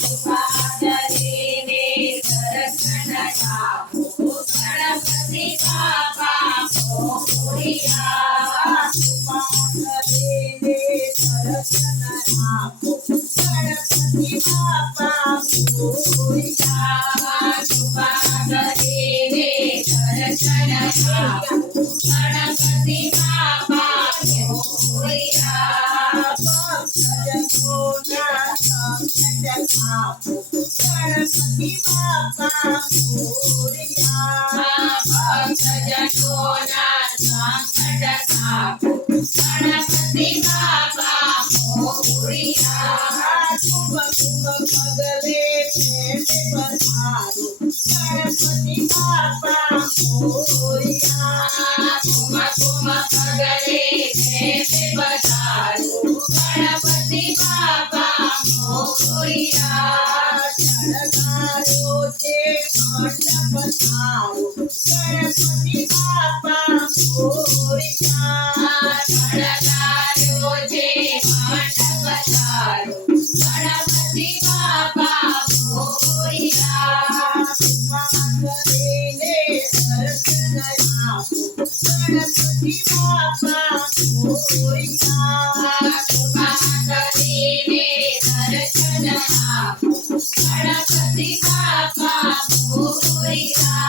કરીને દર્શન આપો ગણપતિ બાપા મોરયા કરીને દર્શન આપો ગણપતિ બાપા મોરયા કરીને દર્શન આપો ગણપતિ બાપા મોરયા ભક્તજનોના સંકટ આપો ગણપતિ બાપા મોરયા ભક્તજનોના સંકટ આપો ગણપતિ બાપા મોરયા કુમ કુમ પગલે પ્રેમ પધારો ગણપતિ બાપા મોરયા કુમ કુમ પગલે પ્રેમ પધારો ગણપતિ બાપા મોરયા ચણગારો છે મંડપ થારો ગણપતિ બાપા મોરયા ચણગારો છે મંડપ થારો ગણપતિ બાપા મોરયા કરીને દર્શન આપો ગણપતિ બાપા મોરયા કરીને દર્શન આપો ગણપતિ બાપા મોરયા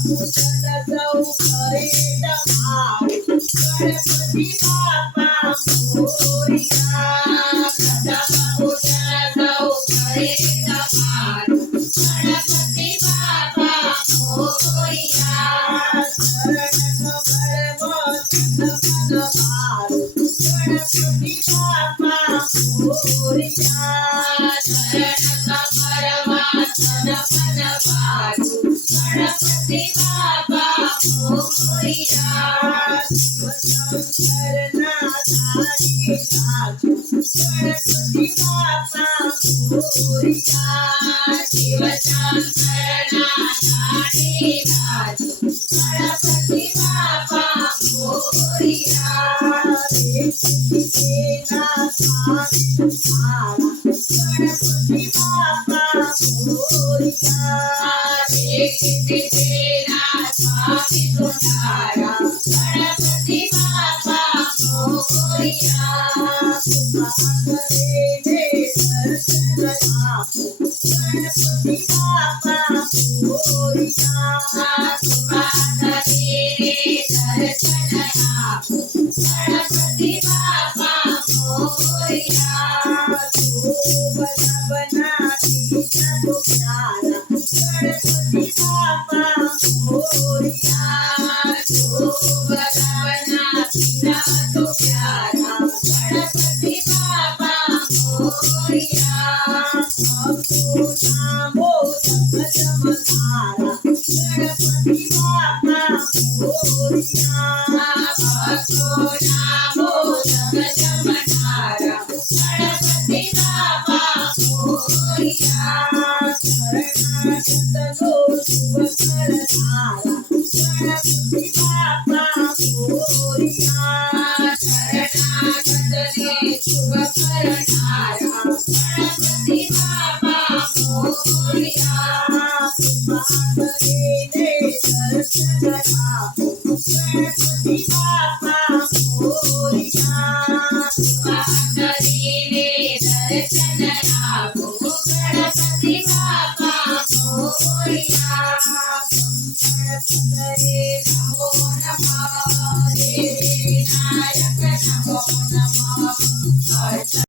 પૂજન સૌ કરે તમારું ગણપતિ બાપા મોરયા પૂજન સૌ કરે તમારું ગણપતિ બાપા મોરયા શરણ કમળમાં ચંદન ગણપતિ બાપા મોરયા શરણ કમળમાં ચંદન ગણપતિ બાપા મોરયા શંકરના ધારી લાજો ગણપતિ બાપા મોરયા શિવશંકરના ધારી લાજો ગણપતિ બાપા મોરયા દેશના સ્વામી તારા ગણપતિ બાપા મોરયા દેશના સ્વામી તારા ગણપતિ બાપા મોરયા કરીને દર્શન આપો ગણપતિ બાપા મોરયા કરીને દર્શન આપો ગણપતિ બાપા મોરયા બનાતી તો પ્યારા ગણપતિ બાપા મોરયા બનાતી તો પ્યારા ગણપતિ બાપા મોરયા ભક્તોના મોદક ચમકારા ગણપતિ બાપા મોરયા ભક્તોના મોદક ચમકારા ગણપતિ બાપા મોરયા શરણાગતનો શુભ કરનારા ગણપતિ બાપા મોરયા શરણાગતને શુભ કરનારા ગણપતિ બાપા મોરયા કરીને દર્શન આપો ગણપતિ બાપા મોરયા કરીને દર્શન આપો ગણપતિ બાપા મોરયા ગણપતરે નમો નમઃ દેવી નાયક નમો નમઃ